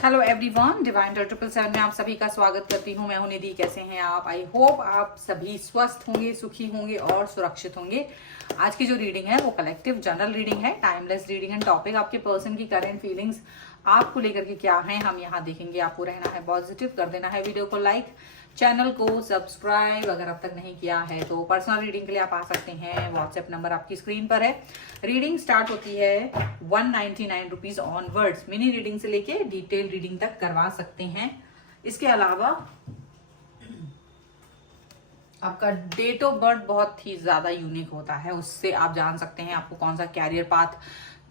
Hello everyone, divine 777 में आप सभी का स्वागत करती हूँ। मैं हूँ निधि। कैसे हैं आप? आई होप आप सभी स्वस्थ होंगे, सुखी होंगे और सुरक्षित होंगे। आज की जो रीडिंग है वो कलेक्टिव जनरल रीडिंग है, टाइमलेस रीडिंग एंड टॉपिक आपके पर्सन की करंट फीलिंग्स आपको लेकर के क्या है हम यहाँ देखेंगे। आपको रहना है पॉजिटिव, कर देना है वीडियो को लाइक, चैनल को सब्सक्राइब अगर अब तक नहीं किया है तो पर्सनल रीडिंग के लिए आप आ सकते हैं। व्हाट्सएप नंबर आपकी स्क्रीन पर है। रीडिंग स्टार्ट होती है 199 रुपीज ऑनवर्ड्स। मिनी रीडिंग से लेके डिटेल रीडिंग तक करवा सकते हैं। इसके अलावा आपका डेट ऑफ बर्थ बहुत ही ज्यादा यूनिक होता है, उससे आप जान सकते हैं आपको कौन सा कैरियर पाथ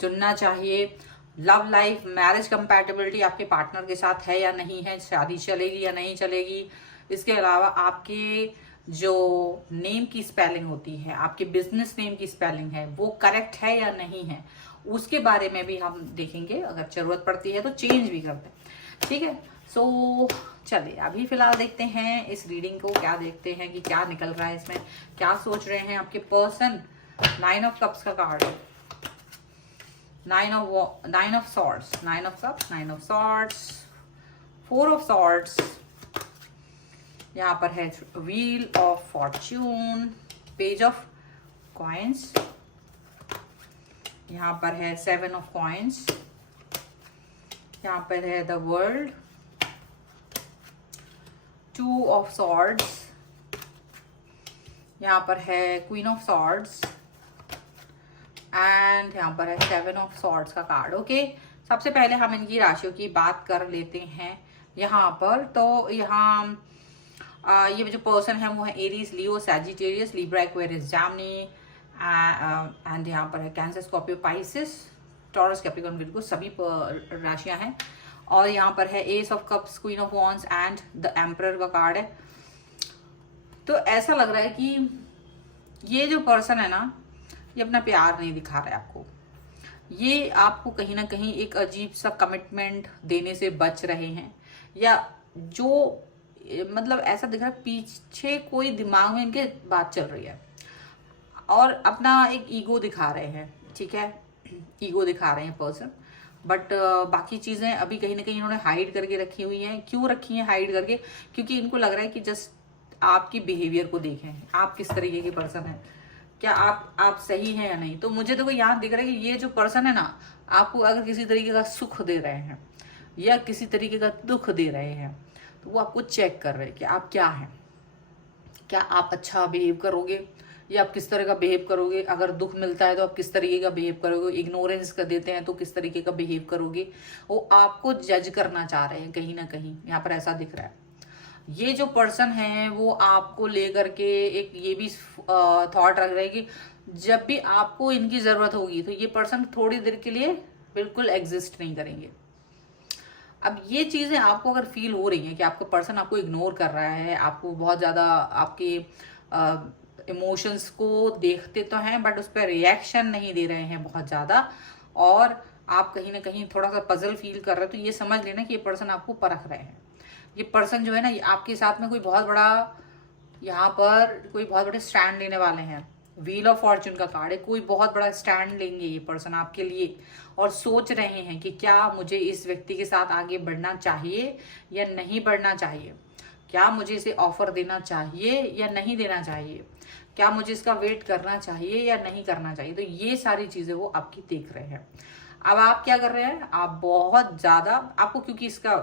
चुनना चाहिए। लव लाइफ, मैरिज कंपैटिबिलिटी आपके पार्टनर के साथ है या नहीं है, शादी चलेगी या नहीं चलेगी। इसके अलावा आपके जो नेम की स्पेलिंग होती है, आपके बिजनेस नेम की स्पेलिंग है, वो करेक्ट है या नहीं है, उसके बारे में भी हम देखेंगे। अगर जरूरत पड़ती है तो चेंज भी करते हैं। ठीक है, सो चलिए अभी फिलहाल देखते हैं इस रीडिंग को, क्या देखते हैं कि क्या निकल रहा है इसमें, क्या सोच रहे हैं आपके पर्सन। 9 ऑफ कप्स का कार्ड है, 9 of swords, 9 of cups, 9 of swords, 4 of swords, यहाँ पर है wheel of Fortune, page of coins, यहाँ पर है 7 ऑफ कॉइन्स, यहाँ पर है द वर्ल्ड, 2 ऑफ सॉर्ड्स, यहाँ पर है क्वीन ऑफ सॉर्ड्स एंड यहाँ पर है 7 ऑफ सॉर्ड्स का कार्ड। ओके, सबसे पहले हम इनकी राशियों की बात कर लेते हैं यहाँ पर। तो यहाँ ये जो पर्सन है वो है Aries, Leo, Sagittarius, Libra, Aquarius, Jamini and यहाँ पर है cancer, Scorpio, Pisces, taurus, Capricorn, Virgo, सभी राशियां हैं। और यहाँ पर है S of cups, queen of wands and the emperor का कार्ड है। तो ऐसा लग रहा है कि ये जो पर्सन है ना, ये अपना प्यार नहीं दिखा रहा है आपको। ये आपको कहीं ना कहीं एक अजीब सा कमिटमेंट देने से बच रहे हैं, या जो मतलब ऐसा दिख रहा है पीछे कोई दिमाग में इनके बात चल रही है और अपना एक ईगो दिखा रहे हैं। ठीक है, ईगो दिखा रहे हैं पर्सन, बट बाकी चीजें अभी कहीं ना कहीं इन्होंने हाइड करके रखी हुई हैं। क्यों रखी हैं हाइड करके? क्योंकि इनको लग रहा है कि जस्ट आपकी बिहेवियर को देखें, आप किस तरीके के पर्सन हैं, क्या आप सही हैं या नहीं। तो मुझे तो यहाँ दिख रहा है कि ये जो पर्सन है ना, आपको अगर किसी तरीके का सुख दे रहे हैं या किसी तरीके का दुख दे रहे हैं, तो वो आपको चेक कर रहे हैं कि आप क्या हैं। क्या आप अच्छा बिहेव करोगे या आप किस तरह का बिहेव करोगे? अगर दुख मिलता है तो आप किस तरीके का बिहेव करोगे? इग्नोरेंस कर देते हैं तो किस तरीके का बिहेव करोगे? वो आपको जज करना चाह रहे हैं कहीं ना कहीं, यहाँ पर ऐसा दिख रहा है। ये जो पर्सन है वो आपको लेकर के एक ये भी थॉट रख रहे हैं कि जब भी आपको इनकी जरूरत होगी तो ये पर्सन थोड़ी देर के लिए बिल्कुल एग्जिस्ट नहीं करेंगे। अब ये चीजें आपको अगर फील हो रही हैं कि आपका पर्सन आपको इग्नोर कर रहा है, आपको बहुत ज्यादा आपके इमोशंस को देखते तो हैं बट उस पर रिएक्शन नहीं दे रहे हैं बहुत ज्यादा, और आप कहीं ना कहीं थोड़ा सा पजल फील कर रहे हो, तो ये समझ लेना कि ये पर्सन आपको परख रहे हैं। ये पर्सन जो है ना, आपके साथ में कोई बहुत बड़ा, यहाँ पर कोई बहुत बड़े स्टैंड लेने वाले हैं। व्हील ऑफ फॉर्च्यून का कार्ड है, कोई बहुत बड़ा स्टैंड लेंगे ये पर्सन आपके लिए, और सोच रहे हैं कि क्या मुझे इस व्यक्ति के साथ आगे बढ़ना चाहिए या नहीं बढ़ना चाहिए, क्या मुझे इसे ऑफर देना चाहिए या नहीं देना चाहिए, क्या मुझे इसका वेट करना चाहिए या नहीं करना चाहिए। तो ये सारी चीजें वो आपकी देख रहे हैं। अब आप क्या कर रहे हैं? आप बहुत ज्यादा, आपको क्योंकि इसका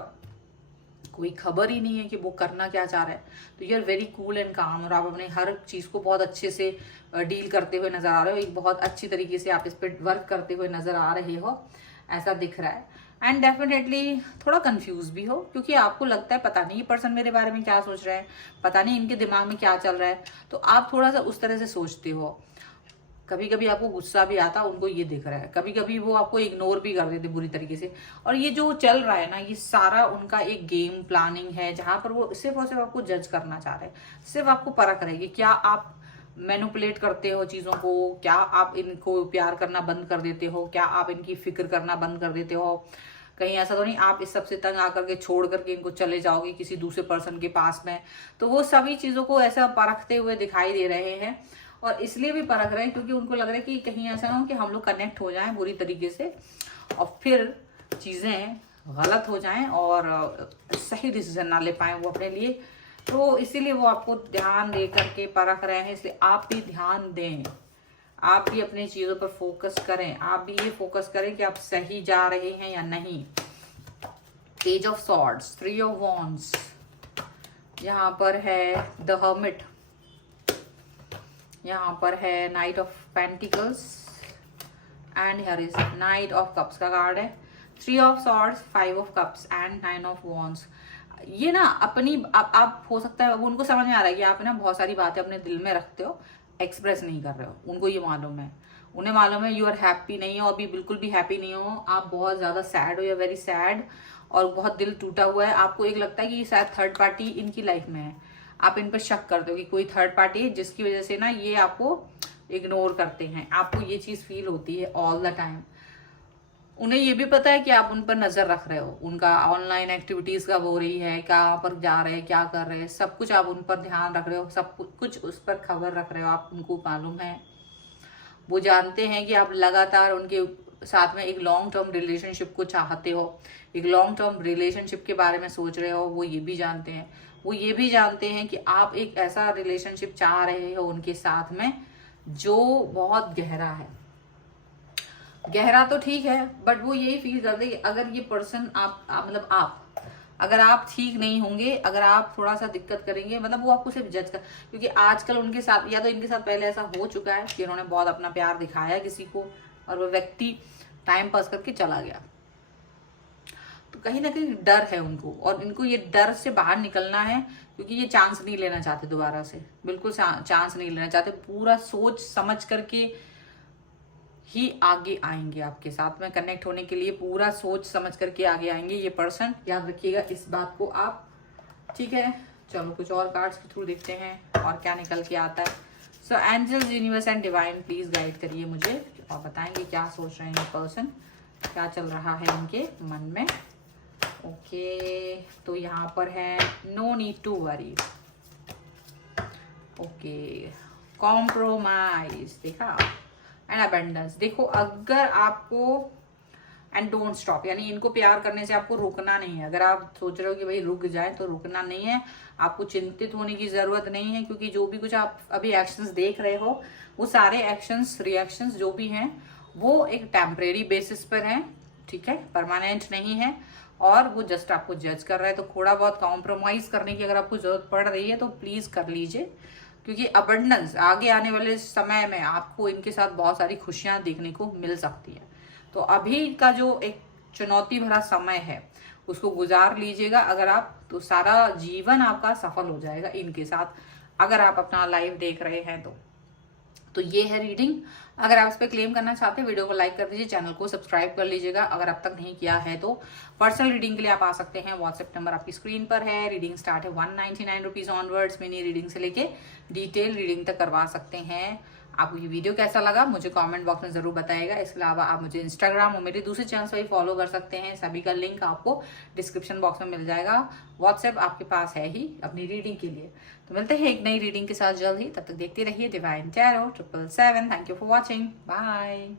कोई खबर ही नहीं है कि वो करना क्या चाह रहा है, तो you are very cool and calm, और आप अपने हर चीज को बहुत अच्छे से डील करते हुए नजर आ रहे हो। एक बहुत अच्छी तरीके से आप इस पर वर्क करते हुए नजर आ रहे हो, ऐसा दिख रहा है। एंड डेफिनेटली थोड़ा कंफ्यूज भी हो, क्योंकि आपको लगता है पता नहीं ये पर्सन मेरे बारे में क्या सोच रहा है, पता नहीं इनके दिमाग में क्या चल रहा है, तो आप थोड़ा सा उस तरह से सोचते हो। कभी कभी आपको गुस्सा भी आता, उनको ये दिख रहा है, कभी कभी वो आपको इग्नोर भी कर देते बुरी तरीके से। और ये जो चल रहा है ना, ये सारा उनका एक गेम प्लानिंग है, जहां पर वो सिर्फ और सिर्फ आपको जज करना चाह रहे हैं, सिर्फ आपको परख रहे हैं कि क्या आप मैनिपुलेट करते हो चीजों को, क्या आप इनको प्यार करना बंद कर देते हो, क्या आप इनकी फिक्र करना बंद कर देते हो। कहीं ऐसा तो नहीं आप इस सबसे तंग आकर के छोड़ करके इनको चले जाओगे किसी दूसरे पर्सन के पास में। तो वो सभी चीजों को ऐसा परखते हुए दिखाई दे रहे हैं, और इसलिए भी परख रहे हैं क्योंकि उनको लग रहा है कि कहीं ऐसा ना हो कि हम लोग कनेक्ट हो जाएं बुरी तरीके से और फिर चीजें गलत हो जाएं और सही डिसीजन ना ले पाए वो अपने लिए। तो इसीलिए वो आपको ध्यान दे करके परख रहे हैं, इसलिए आप भी ध्यान दें, आप भी अपनी चीज़ों पर फोकस करें, आप भी ये फोकस करें कि आप सही जा रहे हैं या नहीं। Page of swords, 3 of wands, यहाँ पर है द हर्मिट, यहाँ पर है night of pentacles and here is night of cups का कार्ड है, 3 of swords, 5 of cups and 9 of wands. ये ना अपनी आप हो सकता है उनको समझ में आ रहा है कि आप ना बहुत सारी बातें अपने दिल में रखते हो, एक्सप्रेस नहीं कर रहे हो, उनको ये मालूम है, उन्हें मालूम है यू आर हैप्पी नहीं हो, अभी बिल्कुल भी हैप्पी नहीं हो, आप बहुत ज़्यादा सैड हो या वेरी सैड और बहुत दिल टूटा हुआ है। आपको एक लगता है कि शायद थर्ड पार्टी इनकी लाइफ में है, आप इन पर शक करते हो कि कोई थर्ड पार्टी है जिसकी वजह से ना ये आपको इग्नोर करते हैं, आपको ये चीज़ फील होती है ऑल द टाइम। उन्हें ये भी पता है कि आप उन पर नजर रख रहे हो, उनका ऑनलाइन एक्टिविटीज कब हो रही है, कहाँ पर जा रहे हैं, क्या कर रहे हैं, सब कुछ आप उन पर ध्यान रख रहे हो, सब कुछ उस पर खबर रख रहे हो, आप उनको मालूम है। वो जानते हैं कि आप लगातार उनके साथ में एक लॉन्ग टर्म रिलेशनशिप को चाहते हो, एक लॉन्ग टर्म रिलेशनशिप के बारे में सोच रहे हो, वो ये भी जानते हैं। वो ये भी जानते हैं कि आप एक ऐसा रिलेशनशिप चाह रहे हो उनके साथ में जो बहुत गहरा है। गहरा तो ठीक है, बट वो यही फील करते कि अगर ये पर्सन मतलब आप अगर आप ठीक नहीं होंगे, अगर आप थोड़ा सा दिक्कत करेंगे, मतलब वो आपको सिर्फ जज कर, क्योंकि आजकल उनके साथ या तो इनके साथ पहले ऐसा हो चुका है कि उन्होंने बहुत अपना प्यार दिखाया किसी को और वो व्यक्ति टाइम पास करके चला गया, तो कहीं ना कहीं डर है उनको और इनको ये डर से बाहर निकलना है, क्योंकि ये चांस नहीं लेना चाहते दोबारा से, बिल्कुल चांस नहीं लेना चाहते, पूरा सोच समझ करके ही आगे आएंगे आपके साथ में कनेक्ट होने के लिए, पूरा सोच समझ करके आगे आएंगे ये पर्सन, याद रखिएगा इस बात को आप, ठीक है। चलो कुछ और कार्ड्स के थ्रू देखते हैं और क्या निकल के आता है। So angels, universe and divine please guide करिए मुझे और बताएंगे क्या सोच रहे हैं ये पर्सन, क्या चल रहा है इनके मन में। ओके, तो यहाँ पर है no need to worry, okay, compromise देखा, एंड अबेंडेंस। देखो अगर आपको एंड डोंट स्टॉप, यानी इनको प्यार करने से आपको रुकना नहीं है। अगर आप सोच रहे हो कि भाई रुक जाए तो रुकना नहीं है, आपको चिंतित होने की जरूरत नहीं है, क्योंकि जो भी कुछ आप अभी एक्शंस देख रहे हो वो सारे एक्शंस रिएक्शंस जो भी हैं वो एक टेम्परेरी बेसिस पर हैं, ठीक है, परमानेंट नहीं है, और वो जस्ट आपको जज कर रहा है। तो थोड़ा बहुत कॉम्प्रोमाइज करने की अगर आपको जरूरत पड़ रही है तो प्लीज कर लीजिए, क्योंकि अबंडेंस आगे आने वाले समय में आपको इनके साथ बहुत सारी खुशियां देखने को मिल सकती है। तो अभी का जो एक चुनौती भरा समय है उसको गुजार लीजिएगा अगर आप, तो सारा जीवन आपका सफल हो जाएगा इनके साथ, अगर आप अपना लाइव देख रहे हैं तो ये है रीडिंग। अगर आप इस पर क्लेम करना चाहते हैं वीडियो को लाइक कर दीजिए, चैनल को सब्सक्राइब कर लीजिएगा अगर अब तक नहीं किया है तो। पर्सनल रीडिंग के लिए आप आ सकते हैं, व्हाट्सएप नंबर आपकी स्क्रीन पर है। रीडिंग स्टार्ट है 199 रुपीज ऑनवर्ड्स, मिनी रीडिंग से लेके डिटेल रीडिंग तक करवा सकते हैं। आपको ये वीडियो कैसा लगा मुझे कमेंट बॉक्स में जरूर बताइएगा। इसके अलावा आप मुझे इंस्टाग्राम और मेरे दूसरे चैनल पर भी फॉलो कर सकते हैं, सभी का लिंक आपको डिस्क्रिप्शन बॉक्स में मिल जाएगा। व्हाट्सएप आपके पास है ही अपनी रीडिंग के लिए। तो मिलते हैं एक नई रीडिंग के साथ जल्द ही, तब तक देखते रहिए divine tarot 777। Thank you for watching, bye.